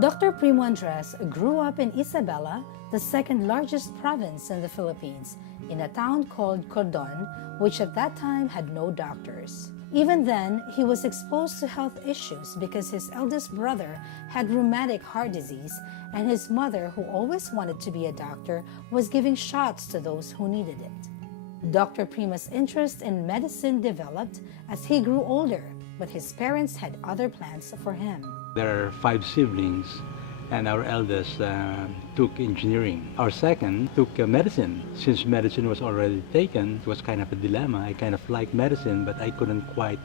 Dr. Primo Andres grew up in Isabela, the second largest province in the Philippines, in a town called Cordon, which at that time had no doctors. Even then, he was exposed to health issues because his eldest brother had rheumatic heart disease, and his mother, who always wanted to be a doctor, was giving shots to those who needed it. Dr. Primo's interest in medicine developed as he grew older, but his parents had other plans for him. There are 5 siblings, and our eldest took engineering. Our second took medicine. Since medicine was already taken, it was kind of a dilemma. I kind of liked medicine, but I couldn't quite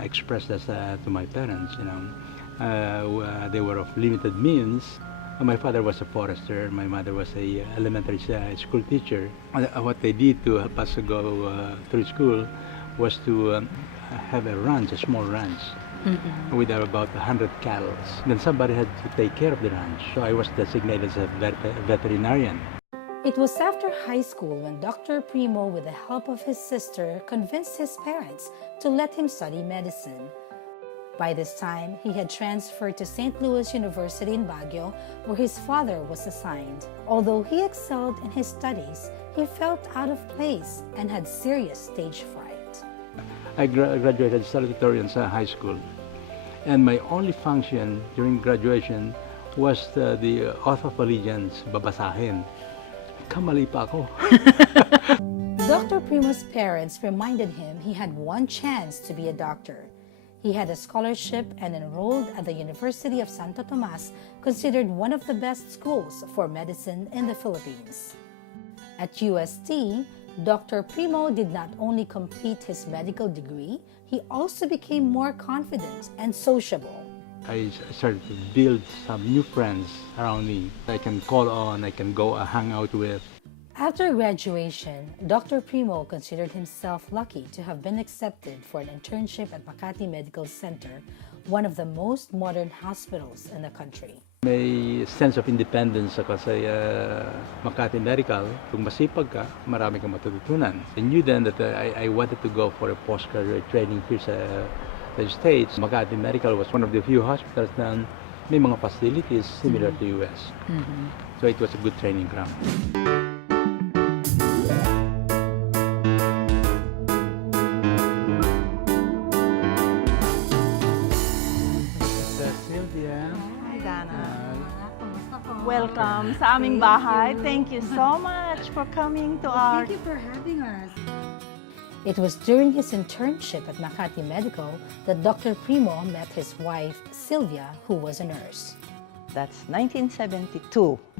express that to my parents. They were of limited means. My father was a forester. My mother was a elementary school teacher. What they did to help us go through school was to have a ranch, a small ranch. With about 100 cattle. Then somebody had to take care of the ranch, so I was designated as a veterinarian. It was after high school when Dr. Primo, with the help of his sister, convinced his parents to let him study medicine. By this time, he had transferred to St. Louis University in Baguio, where his father was assigned. Although he excelled in his studies, he felt out of place and had serious stage fright. I graduated salutatorian sa high school. And my only function during graduation was the oath of allegiance, babasahin. Kamali pa ako. Dr. Primo's parents reminded him he had one chance to be a doctor. He had a scholarship and enrolled at the University of Santo Tomas, considered one of the best schools for medicine in the Philippines. At UST, Dr. Primo did not only complete his medical degree, he also became more confident and sociable. I started to build some new friends around me I can call on, I can go hang out with. After graduation, Dr. Primo considered himself lucky to have been accepted for an internship at Makati Medical Center, one of the most modern hospitals in the country. May sense of independence ako sa Makati Medical. Kung masipag ka, marami kang matututunan. I knew then that I wanted to go for a postgraduate training here sa States. Makati Medical was one of the few hospitals na may mga facilities similar to US. So it was a good training ground. Welcome sa aming bahay. Thank you so much for coming to our... Thank you for having us. It was during his internship at Makati Medical that Dr. Primo met his wife, Sylvia, who was a nurse. That's 1972.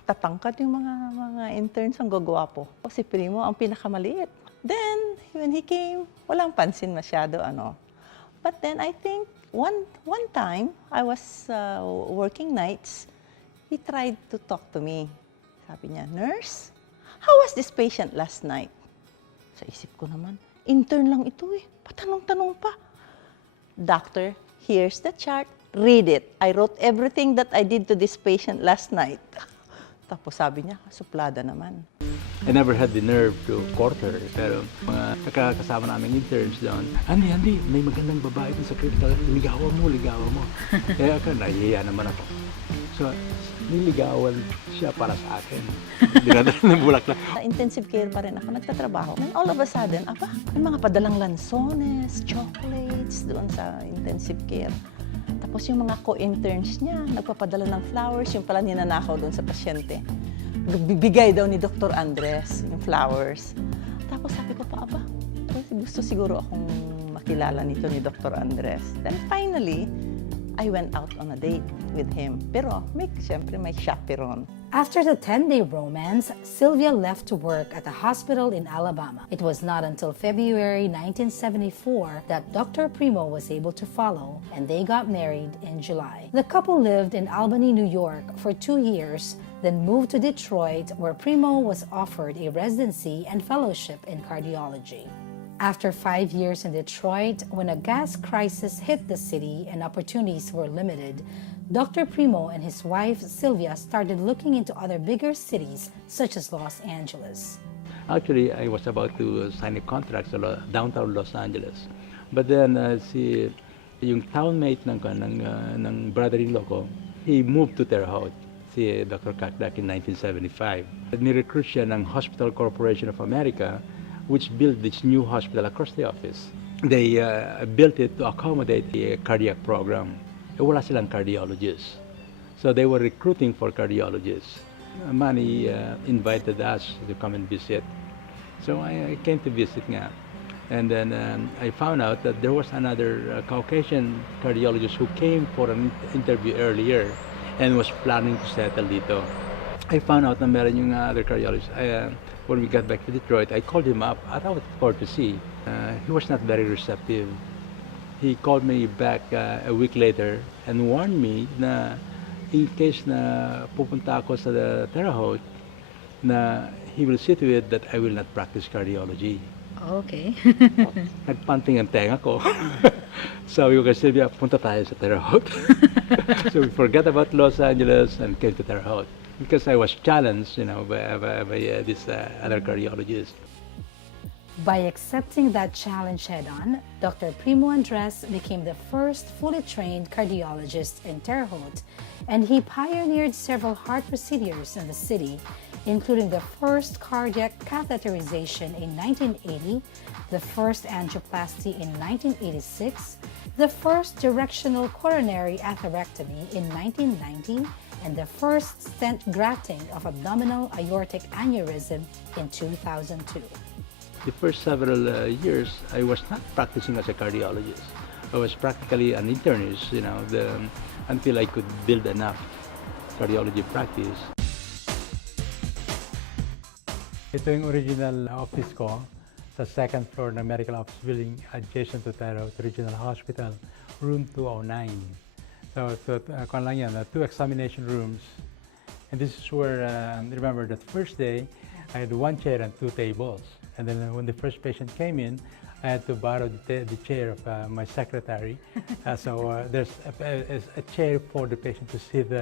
Tatangkad yung mga interns ang gagwapo. Si Primo ang pinakamaliit. Then, when he came, walang pansin masyado, But then, I think, one time, I was working nights. He tried to talk to me. Sabi niya, "Nurse, how was this patient last night?" Sa isip ko naman, intern lang ito eh. Patanong-tanong pa. "Doctor, here's the chart. Read it. I wrote everything that I did to this patient last night." Tapos sabi niya, suplada naman. I never had the nerve to court her, pero mga nakakasama namin interns doon, Andy, may magandang babae dun sa critical, ligawan mo. Kaya ako, nahihiya naman ako. So, niligawan siya para sa akin. Dinadala ng bulaklak. Sa intensive care pa rin ako nagtatrabaho. And all of a sudden, may mga padalang lansones, chocolates doon sa intensive care. Tapos yung mga co-interns niya, nagpapadala ng flowers, yung pala ninanakaw doon sa pasyente. Bibigay daw ni Dr. Andres yung flowers. Tapos sabi ko pa, gusto siguro akong makilala nito ni Dr. Andres. Then finally, I went out on a date with him. Pero siyempre may chaperone. After the 10-day romance, Sylvia left to work at a hospital in Alabama. It was not until February 1974 that Dr. Primo was able to follow, and they got married in July. The couple lived in Albany, New York for 2 years, then moved to Detroit, where Primo was offered a residency and fellowship in cardiology. After 5 years in Detroit, when a gas crisis hit the city and opportunities were limited, Dr. Primo and his wife Sylvia started looking into other bigger cities such as Los Angeles. Actually, I was about to sign a contract sa downtown Los Angeles. But then, yung townmate ng brother-in-law ko, he moved to Terre Haute, si Dr. Kakdak in 1975. Ni-recruit siya ng Hospital Corporation of America, which built this new hospital across the office. They built it to accommodate the cardiac program. Wala silang cardiologists. So they were recruiting for cardiologists. Manny invited us to come and visit. So I came to visit nga. And then I found out that there was another Caucasian cardiologist who came for an interview earlier and was planning to settle dito. I found out na meron yung other cardiologist. When we got back to Detroit, I called him up at our courtesy. He was not very receptive. He called me back a week later and warned me na in case na pupunta ako sa Terre Haute, na he will see to it that I will not practice cardiology. Okay. Nagpanting ang tenga ko. Sabi ko kay Sylvia, punta tayo sa Terre Haute. So we forgot about Los Angeles and came to Terre Haute because I was challenged, by this other cardiologist. By accepting that challenge head-on, Dr. Primo Andres became the first fully trained cardiologist in Terre Haute, and he pioneered several heart procedures in the city, including the first cardiac catheterization in 1980, the first angioplasty in 1986, the first directional coronary atherectomy in 1990, and the first stent grafting of abdominal aortic aneurysm in 2002. The first several years, I was not practicing as a cardiologist. I was practically an internist, until I could build enough cardiology practice. Ito yung original office ko sa second floor ng medical office building adjacent to Terre Haute Regional Hospital, room 209. So lang yan, 2 examination rooms. And this is where, remember, the first day, I had 1 chair and 2 tables. And then when the first patient came in, I had to borrow the chair of my secretary. So there's a chair for the patient to sit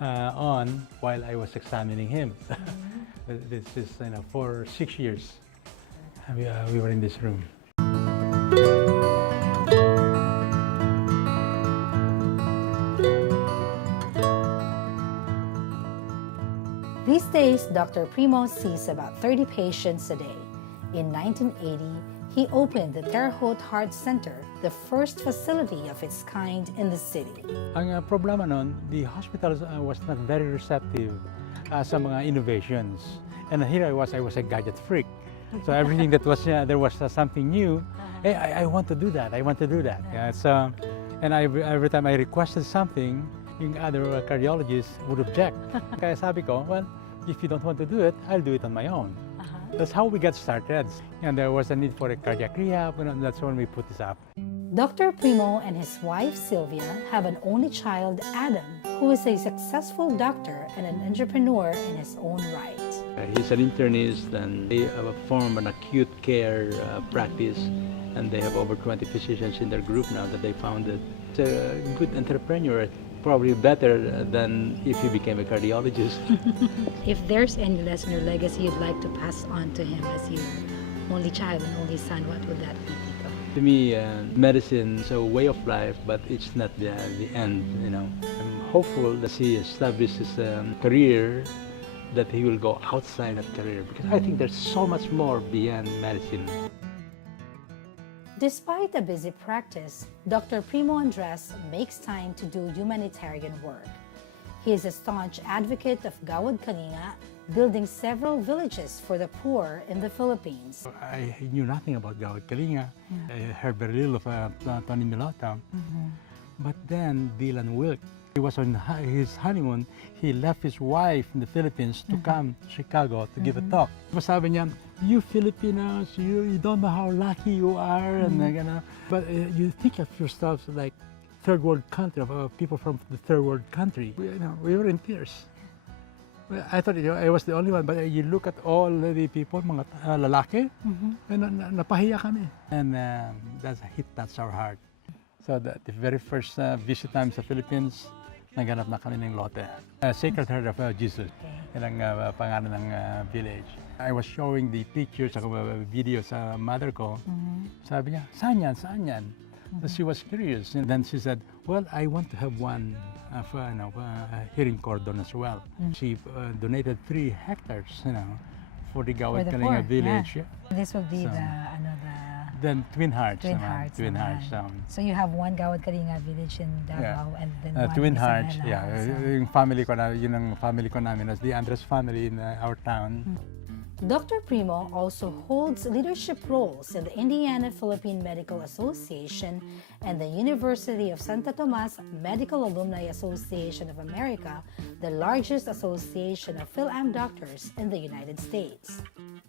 on while I was examining him. This is for 6 years we were in this room. These days, Dr. Primo sees about 30 patients a day. In 1980, he opened the Terre Haute Heart Center, the first facility of its kind in the city. Ang problema nun, the hospital was not very receptive sa mga innovations. And here I was a gadget freak. So everything that was, there was something new, hey, I want to do that, I want to do that. And every time I requested something, yung other cardiologists would object. Kaya sabi ko, well, if you don't want to do it, I'll do it on my own. That's how we got started. And there was a need for a cardiac rehab, and that's when we put this up. Dr. Primo and his wife, Sylvia, have an only child, Adam, who is a successful doctor and an entrepreneur in his own right. He's an internist, and they form an acute care practice, and they have over 20 physicians in their group now that they founded. It's a good entrepreneur. Probably better than if he became a cardiologist. If there's any lesson or legacy you'd like to pass on to him as your only child and only son, what would that be, Rico? To me, medicine is a way of life, but it's not the end, I'm hopeful that he establishes a career, that he will go outside that career, because I think there's so much more beyond medicine. Despite a busy practice, Dr. Primo Andres makes time to do humanitarian work. He is a staunch advocate of Gawad Kalinga, building several villages for the poor in the Philippines. I knew nothing about Gawad Kalinga. I heard very little of Tony Milota. But then Dylan Wilk, he was on his honeymoon. He left his wife in the Philippines to come to Chicago to give a talk. Sabi niya, you Filipinos, you don't know how lucky you are, and but you think of yourselves like third world country, of people from the third world country. We were in tears. I thought I was the only one, but you look at all the people, mga lalaki, and napahiya kami. And that touched our heart. So the very first visit time sa Philippines, naghanap na kami ng lote. Sacred Heart of Jesus, yan ang pangalan ng village. I was showing the pictures, video sa mother ko. Sabi niya, saan yan? So she was curious. And then she said, well, I want to have one here in Cordon as well. She donated 3 hectares, for the For Gawad the Kalinga poor, village. yeah. This will be So, the Then Twin Hearts. Twin naman, Hearts. Twin naman. Hearts. So you have one Gawad Kalinga village in Davao and then one Twin in Hearts, Isabela yeah. also. Yung family ko yun ang family ko namin as the Andres family in our town. Dr. Primo also holds leadership roles in the Indiana Philippine Medical Association and the University of Santo Tomas Medical Alumni Association of America, the largest association of Fil-Am doctors in the United States.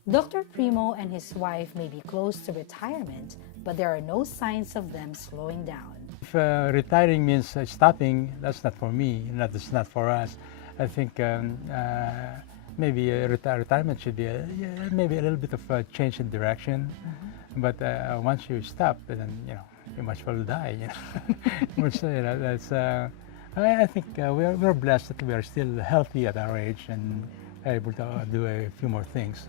Dr. Primo and his wife may be close to retirement, but there are no signs of them slowing down. If retiring means stopping, that's not for me, that's not for us. I think maybe retirement should be maybe a little bit of a change in direction. But once you stop, then you might as well die. Which, that's. I think we're blessed that we are still healthy at our age and able to do a few more things.